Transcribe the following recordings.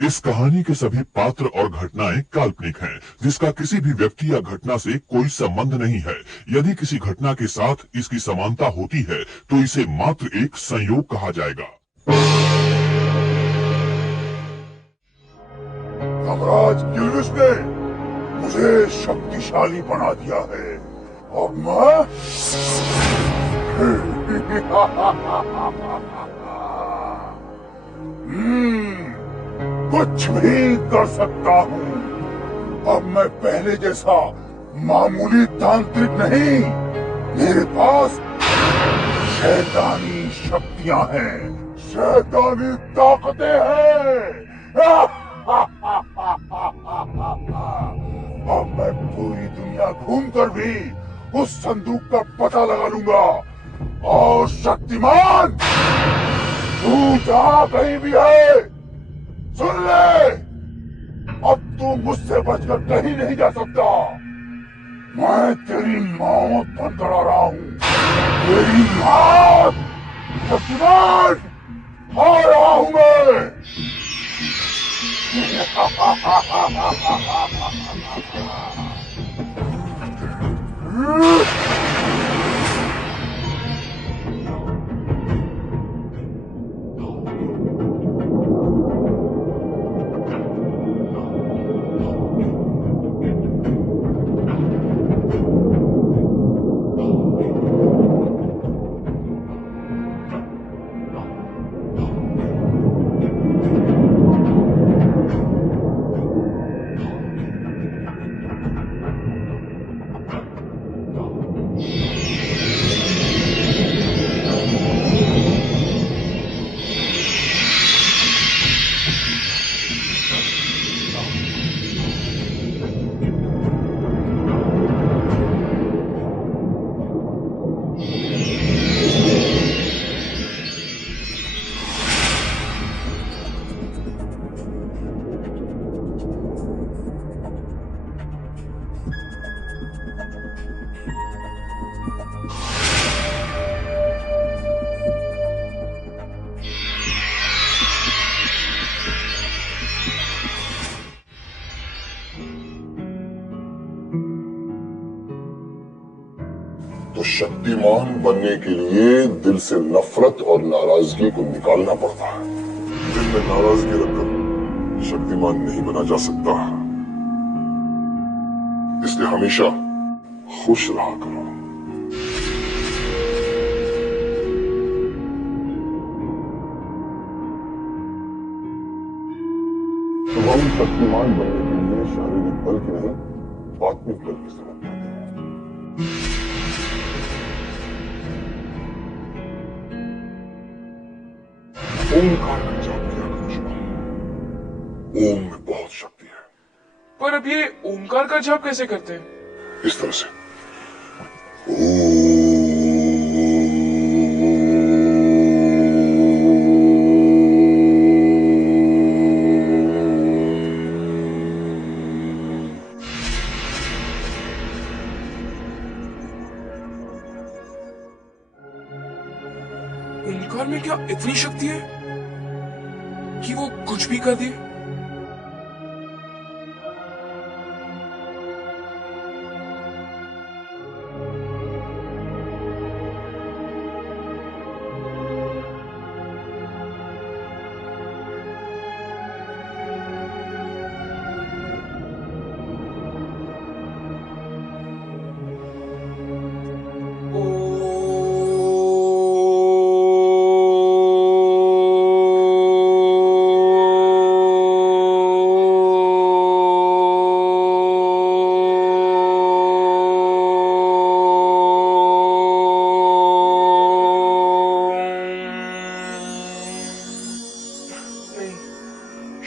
इस कहानी के सभी पात्र और घटनाएं काल्पनिक हैं, जिसका किसी भी व्यक्ति या घटना से कोई संबंध नहीं है। यदि किसी घटना के साथ इसकी समानता होती है तो इसे मात्र एक संयोग कहा जाएगा। यमराज गिल्विस ने मुझे शक्तिशाली बना दिया है। अब मैं कुछ भी कर सकता हूँ। अब मैं पहले जैसा मामूली तांत्रिक नहीं, मेरे पास शैतानी शक्तियां हैं, शैतानी ताकतें हैं। अब मैं पूरी दुनिया घूमकर भी उस संदूक का पता लगा लूंगा। और शक्तिमान, तू जहां कहीं भी है, सुन ले, अब तू मुझसे बचकर कहीं नहीं जा सकता। मैं तेरी मौत बनकर आ रहा हूं, तेरी मौत। शक्तिमान, आ रहा हूं मैं। तो शक्तिमान बनने के लिए दिल से नफरत और नाराजगी को निकालना पड़ता है। दिल में नाराजगी रखकर शक्तिमान नहीं बना जा सकता, इसलिए हमेशा खुश रहा करो। तो हम शक्तिमान बनने के लिए शारीरिक बल की नहीं, आत्मिक बल की जरूरत पड़ती है। ओंकार का जाप किया करो शुभम। ओम में बहुत शक्ति है। पर अब ये ओंकार का जाप कैसे करते हैं? इस तरह से ओंकार में क्या इतनी शक्ति है कि वो कुछ भी कर दे?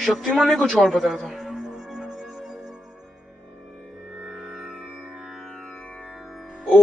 शक्तिमान ने कुछ और बताया था। ओ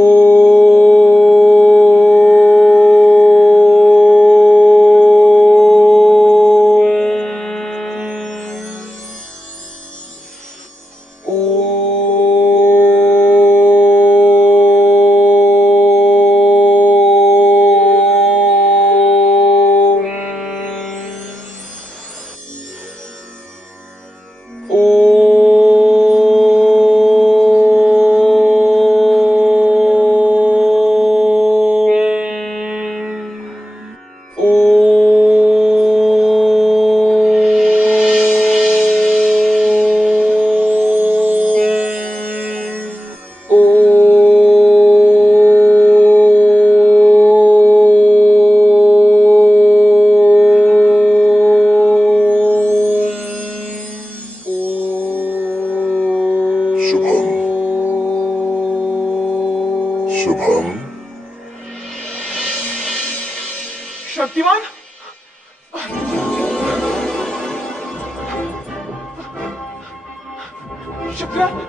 शुभम, शुभम, शक्तिमान। शक्तिमान।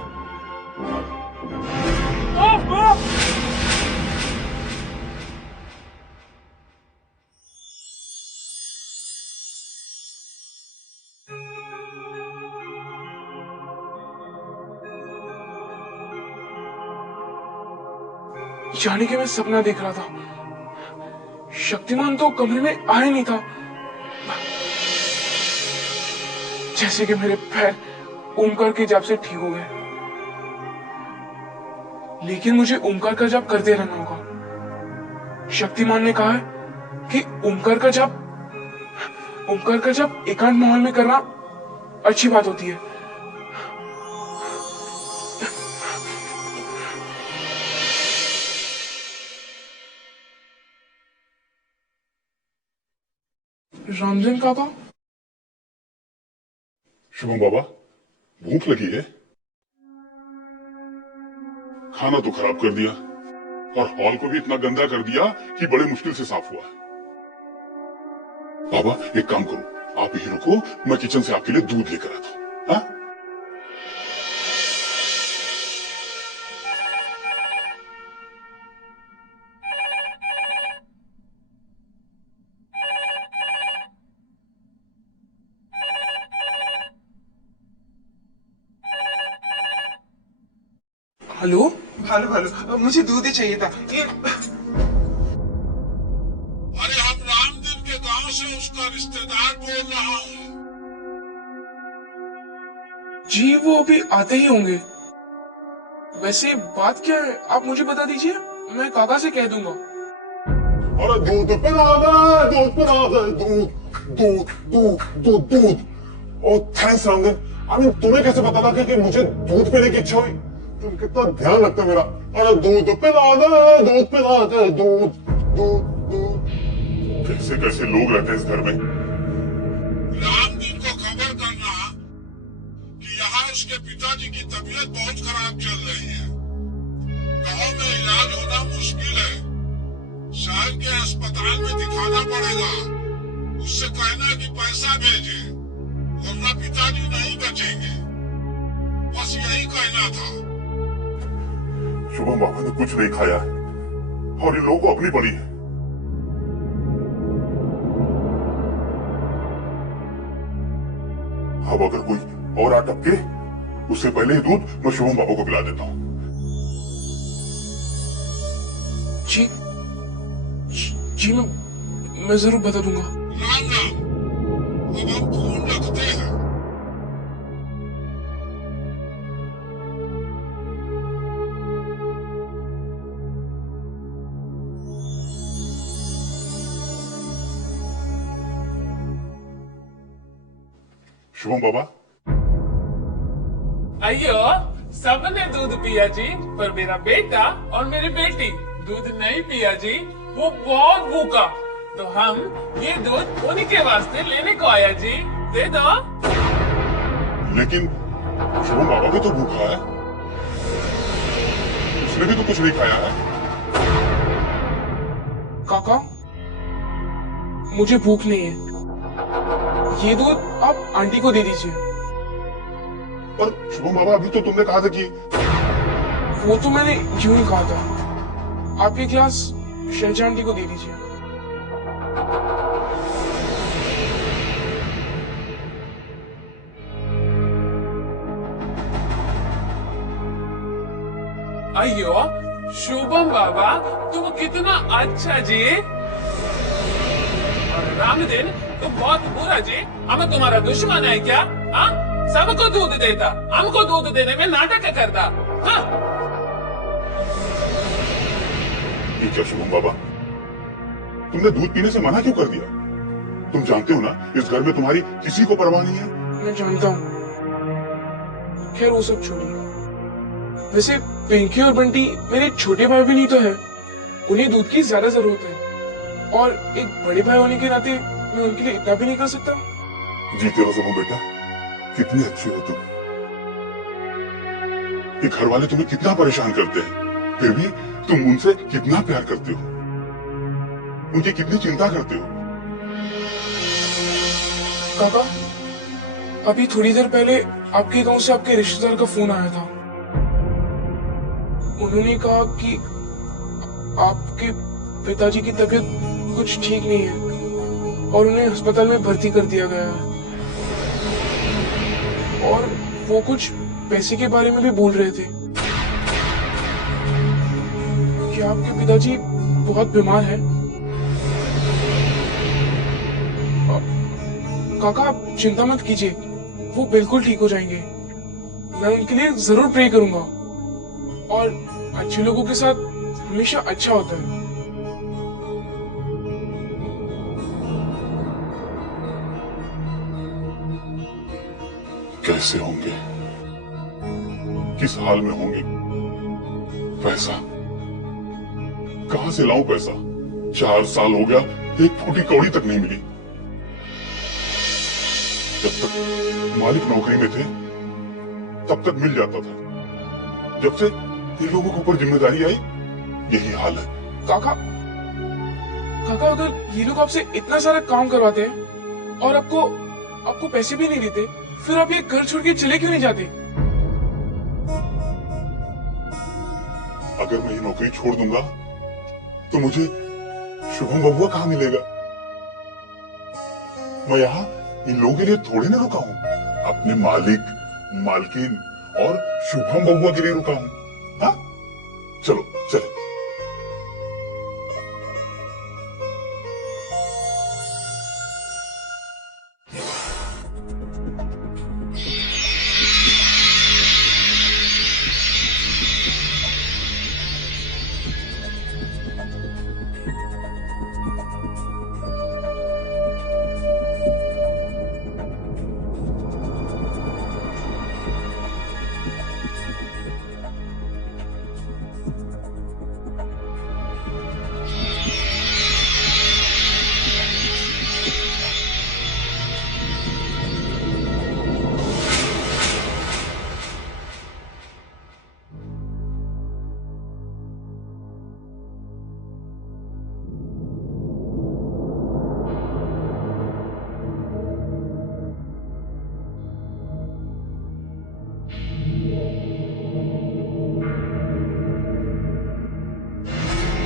जाने के मैं सपना देख रहा था। शक्तिमान तो कमरे में आया नहीं था। जैसे कि मेरे पैर ओमकार के जाप से ठीक हो गए। लेकिन मुझे ओमकार का जाप करते रहना होगा। शक्तिमान ने कहा है कि ओमकार का जाप एकांत माहौल में करना अच्छी बात होती है। रामजन काका। शुभम बाबा, भूख लगी है? खाना तो खराब कर दिया और हॉल को भी इतना गंदा कर दिया कि बड़े मुश्किल से साफ हुआ। बाबा एक काम करो, आप यहीं रुको, मैं किचन से आपके लिए दूध लेकर आता हूं। हाँ? हेलो हेलो हेलो, मुझे दूध ही चाहिए था। ये अरे हम रामदिन के गांव से उसका रिश्तेदार बोल रहा हूँ। जी वो अभी आते ही होंगे। वैसे बात क्या है आप मुझे बता दीजिए, मैं काका से कह दूंगा। अरे दूध पिला दे, दूध पिला दे, दूध दूध दूध दूध दूध। ओ थैंक्स रामदिन। तुम्हें कैसे पता लगा कि मुझे दूध पीने की इच्छा हुई? तुम कितना ध्यान रखते हो मेरा। अरे दूध पिला दे, दूध पिला दे, दूध दूध दूध। कैसे कैसे लोग रहते हैं इस घर में। रामदीन को खबर करना कि यहाँ उसके पिताजी की तबीयत बहुत खराब चल रही है। गांव में इलाज होना मुश्किल है, शहर के अस्पताल में दिखाना पड़ेगा। उससे कहना कि पैसा भेजे वरना पिताजी नहीं बचेंगे। बस यही कहना था। शुभम बाबा ने कुछ नहीं खाया है और इन लोगों को अपनी पड़ी है। अब अगर कोई और आ टपके उससे पहले ही दूध मैं शुभम बाबा को पिला देता हूँ। जी जी मैं जरूर बता दूंगा। राम राम, अब हम फोन रखते हैं। शुभम बाबा, अयो सबने दूध पिया जी, पर मेरा बेटा और मेरी बेटी दूध नहीं पिया जी। वो बहुत भूखा, तो हम ये दूध उन्हीं के वास्ते लेने को आया जी। दे दो। लेकिन शुभम बाबा भी तो भूखा है, उसने भी तो कुछ नहीं खाया है। काका मुझे भूख नहीं है, ये दूध आप आंटी को दे दीजिए। पर शुभम बाबा अभी तो तुमने कहा था कि। वो तो मैंने यूं ही कहा था। आप ये ग्लास शहजा आंटी को दे दीजिए। अयो शुभम बाबा तुम कितना अच्छा जी। और रामदिन तुम बहुत बुरा जी, हमें तुम्हारा दुश्मन है क्या? हाँ सबको दूध देता, हमको दूध देने में नाटक करता। हाँ? ये क्या शुभम बाबा, तुमने दूध पीने से मना क्यों कर दिया? तुम जानते हो ना, इस घर में तुम्हारी किसी को परवाह नहीं है। मैं जानता हूँ। खैर वो सब छोड़िए। वैसे पिंकी और बंटी मेरे छोटे भाई भी नहीं तो है, उन्हें दूध की ज्यादा जरूरत है, और एक बड़े भाई होने के नाते मैं उनके लिए इतना भी नहीं कर सकता। जीते रहो शुभम बेटा, कितने अच्छे हो तुम। ये घर वाले तुम्हें कितना परेशान करते हैं, फिर भी तुम उनसे कितना प्यार करते हो, उनकी कितनी चिंता करते हो। काका, अभी थोड़ी देर पहले आपके गांव से आपके रिश्तेदार का फोन आया था। उन्होंने कहा कि आपके पिताजी की तबीयत कुछ ठीक नहीं है और उन्हें अस्पताल में भर्ती कर दिया गया है, और वो कुछ पैसे के बारे में भी बोल रहे थे कि आपके पिताजी बहुत बीमार हैं। काका, आप चिंता मत कीजिए, वो बिल्कुल ठीक हो जाएंगे। मैं उनके लिए जरूर प्रे करूंगा, और अच्छे लोगों के साथ हमेशा अच्छा होता है। कैसे होंगे, किस हाल में होंगे? पैसा कहां से लाऊं? पैसा 4 साल हो गया, एक फूटी कौड़ी तक नहीं मिली। जब तक मालिक नौकरी में थे तब तक मिल जाता था, जब से इन लोगों के ऊपर जिम्मेदारी आई यही हाल है। काका, अगर ये लोग आपसे इतना सारा काम करवाते हैं और आपको पैसे भी नहीं देते, फिर आप ये घर छोड़ के चले क्यों नहीं जाते? अगर मैं ये नौकरी छोड़ दूंगा तो मुझे शुभम बबुआ कहां मिलेगा? मैं यहाँ इन लोगों के लिए थोड़ी ना रुका हूं, अपने मालिक, मालकिन और शुभम बबुआ के लिए रुका हूं। हाँ, चलो चलो।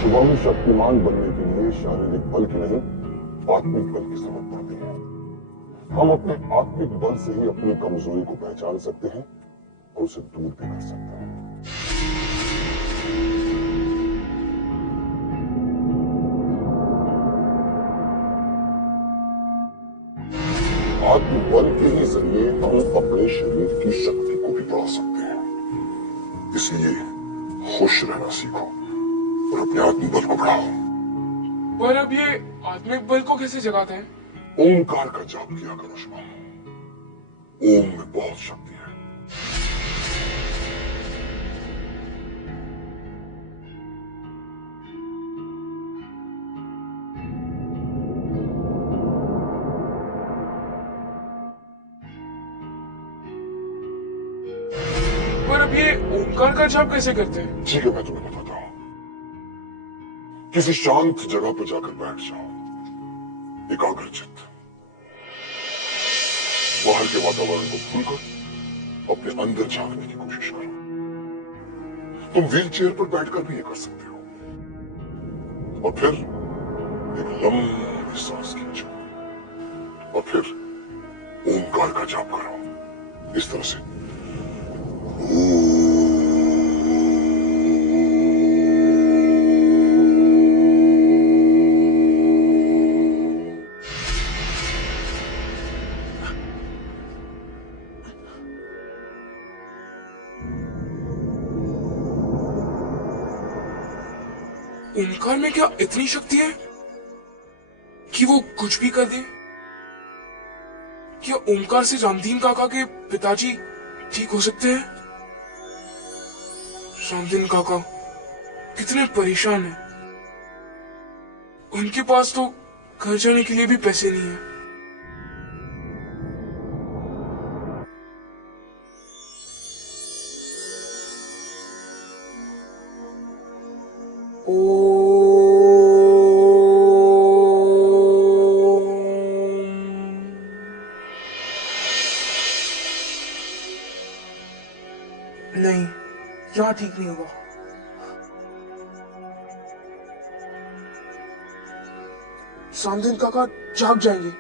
शुभम शक्तिमान बनने के लिए शारीरिक बल की नहीं, आत्मिक बल की जरूरत पड़ती है। हम अपने आत्मिक बल से ही अपनी कमजोरी को पहचान सकते हैं और उसे दूर भी कर सकते हैं। आत्मिक बल के ही जरिए हम अपने शरीर की शक्ति को भी बढ़ा सकते हैं। इसलिए खुश रहना सीखो और अपने आत्मिक बल को बढ़ाओ। पर अब ये आत्मिक बल को कैसे जगाते हैं? ओंकार का जाप किया करो शुभम। ओम में बहुत शक्ति है। पर अब ये ओंकार का जाप कैसे करते हैं? ठीक है, मैं तुम्हें बताता हूं। किसी शांत जगह पर जाकर बैठ जाओ, एकाग्र चित्त। बाहर के वातावरण को भूलकर अपने अंदर झांकने की कोशिश करो। तुम व्हील चेयर पर बैठकर भी ये कर सकते हो। और फिर एक लंबी सांस खींचो और फिर ओंकार का जाप करो इस तरह से। ओमकार में क्या इतनी शक्ति है कि वो कुछ भी कर दे? क्या ओमकार से रामदीन काका के पिताजी ठीक हो सकते हैं? रामदीन काका कितने परेशान हैं। उनके पास तो घर जाने के लिए भी पैसे नहीं है। नहीं, यहाँ ठीक नहीं होगा। रामदीन काका जाग जाएंगे।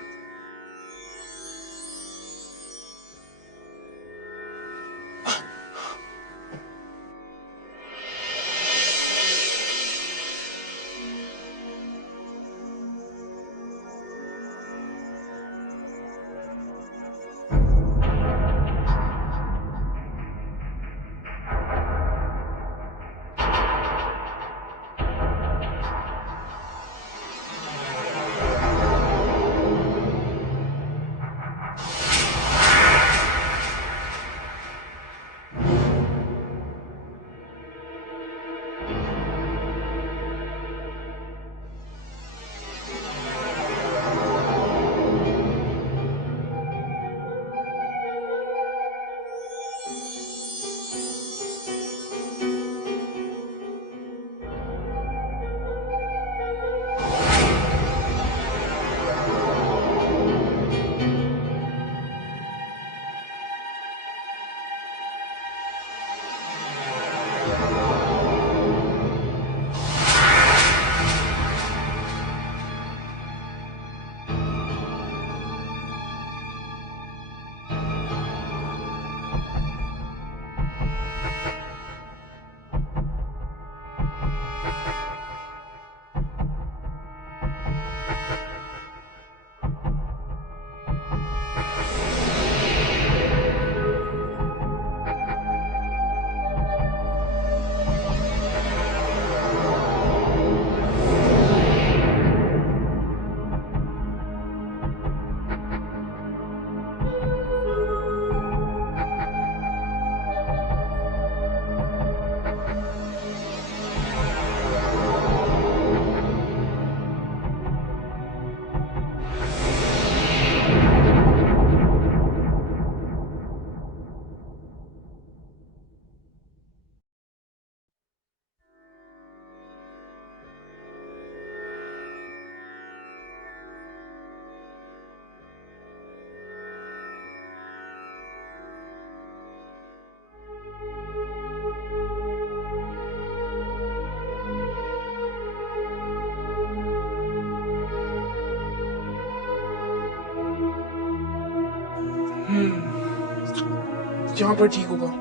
यहाँ पर ठीक होगा।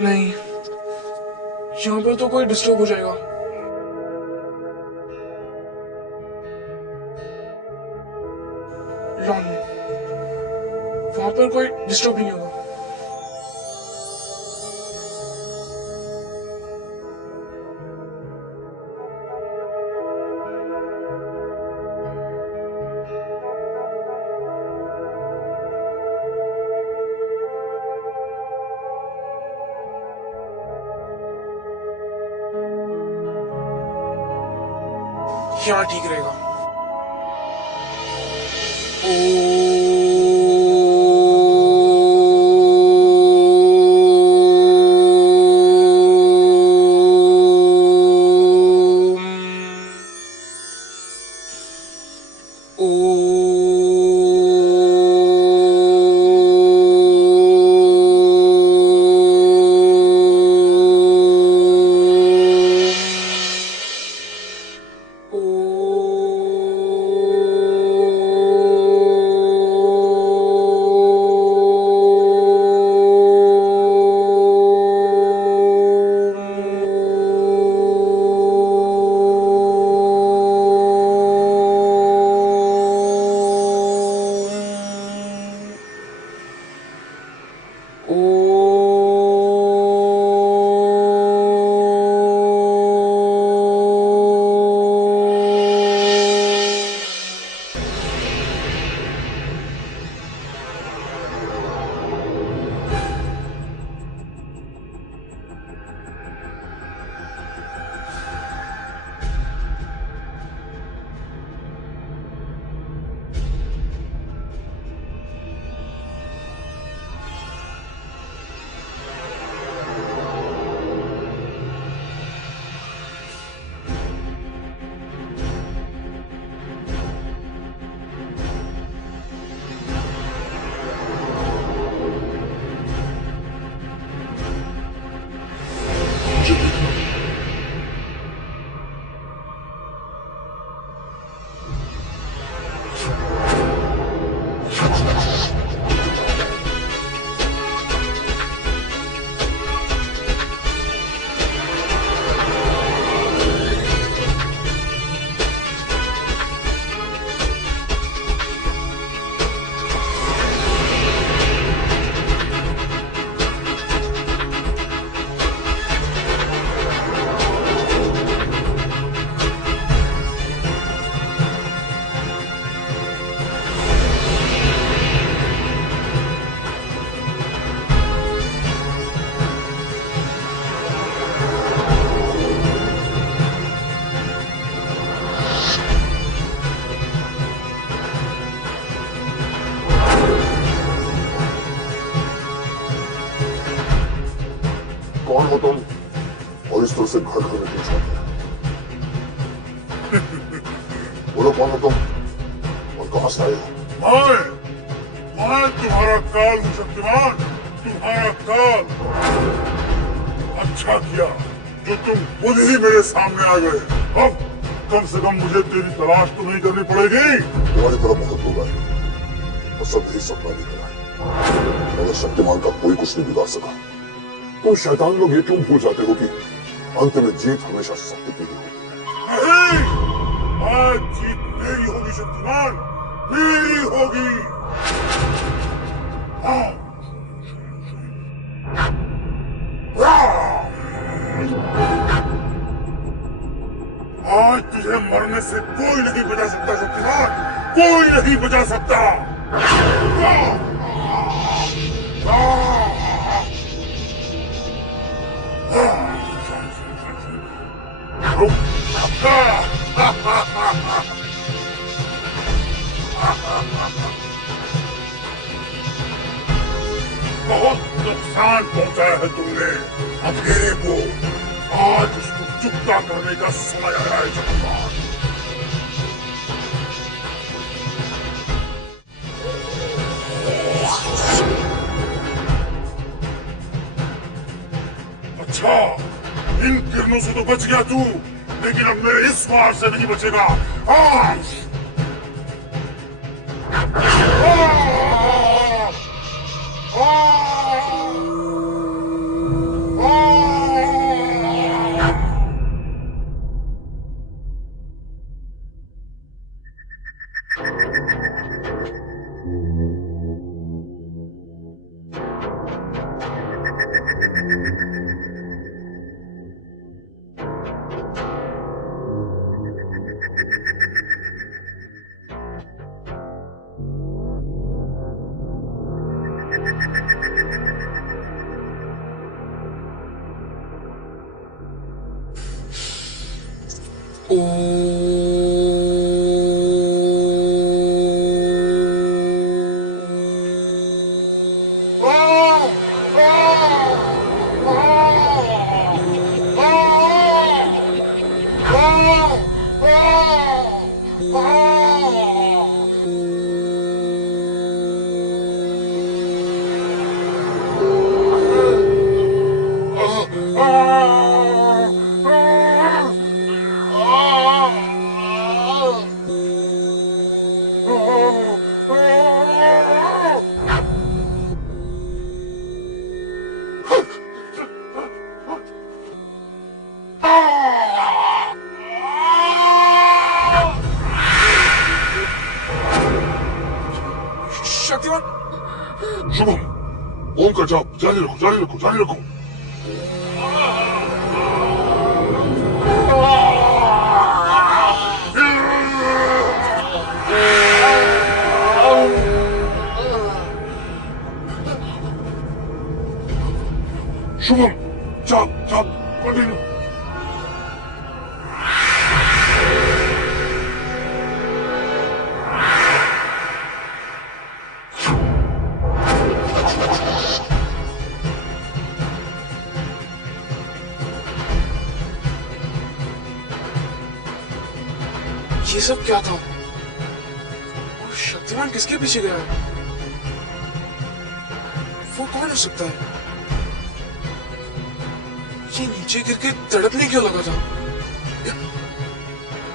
नहीं, यहाँ पर तो कोई डिस्टर्ब हो जाएगा। लॉन में वहां पर कोई डिस्टर्ब नहीं होगा। यहाँ ठीक रहेगा। हो तुम और इस तरह से घर घर में क्यों छाते बोलो कौन हो तुम और कहां से आए हो? मैं तुम्हारा काल हूं शक्तिमान, तुम्हारा काल। अच्छा किया जो तुम खुद ही मेरे सामने आ गए। अब कम से कम मुझे तेरी तलाश तो नहीं करनी पड़ेगी। तुम्हारी तरफ बहुत लोग आए और सब यही सपना लेकर आए, मगर शक्तिमान का कोई कुछ नहीं बिगाड़ सका। तुम शैतान लोग ये क्यों भूल जाते हो कि अंत में जीत हमेशा शक्ति की ही होती है? नहीं, आज जीत मेरी होगी शक्तिमान, मेरी होगी। आज तुझे मरने से कोई नहीं बचा सकता शक्तिमान, कोई नहीं बचा सकता। बहुत नुकसान पहुंचाया है तुमने अंधेरे को, आज उसको चुकता करने का समय आया है शक्तिमान। अच्छा, इन किरणों से तो बच गया तू, लेकिन अब मेरे इस वार से नहीं बचेगा। आज शक्तिमान, शुभम, ओम का जाप जारी रखो, जारी रखो, जारी रखो। शुभम, जाप जाप कंटिन्यू। ये सब क्या था? और शक्तिमान किसके पीछे गया है? वो कौन हो सकता है? ये नीचे गिर के तड़पने क्यों लगा था?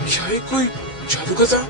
क्या ये कोई जादूगर था?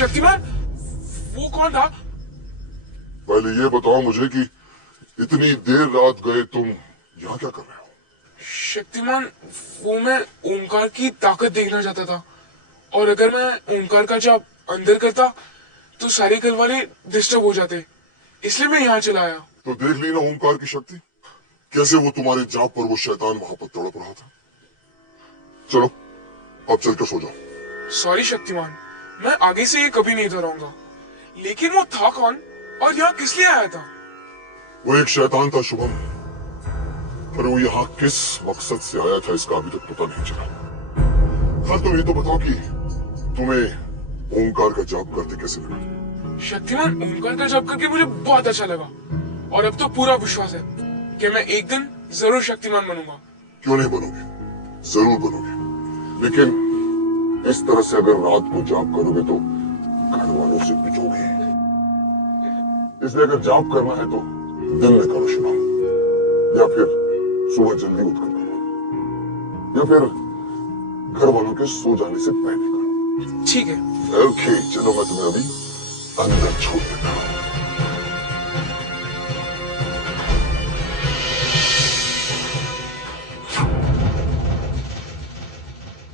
शक्तिमान, कौन था? पहले ये बताओ मुझे कि इतनी देर रात गए तुम यहाँ क्या कर रहे हो? शक्तिमान, वो मैं ओमकार की ताकत देखना चाहता था, और अगर मैं ओमकार का जाप अंदर करता तो सारे कल वाले डिस्टर्ब हो जाते, इसलिए मैं यहाँ चला आया। तो देख ली ना ओमकार की शक्ति, कैसे वो तुम्हारे जाप पर वो शैतान वहां पर तड़प रहा था। चलो अब चलकर सो जाओ। सॉरी शक्तिमान, मैं आगे से ये कभी नहीं दोहराऊंगा। लेकिन वो था कौन और यहाँ किस लिए आया था? वो एक शैतान था शुभम, पर वो यहाँ किस मकसद से आया था इसका अभी तक पता नहीं चला। खैर तुम ये तो बताओ कि तुम्हें ओमकार का जाप करते कैसे लगा? शक्तिमान, ओमकार का जाप करके मुझे बहुत अच्छा लगा, और अब तो पूरा विश्वास है कि मैं एक दिन जरूर शक्तिमान बनूंगा। क्यों नहीं बनोगे, जरूर बनोगे, लेकिन इस तरह से अगर रात को जाप करोगे तो घर वालों से पिटोगे। इसलिए अगर जाप करना है तो दिन में करो शुभम, या फिर सुबह जल्दी उठकर करो, या फिर घर वालों के सो जाने से पहले करो। ठीक है। ओके, चलो मैं तुम्हें अभी अंदर छोड़ देता हूँ।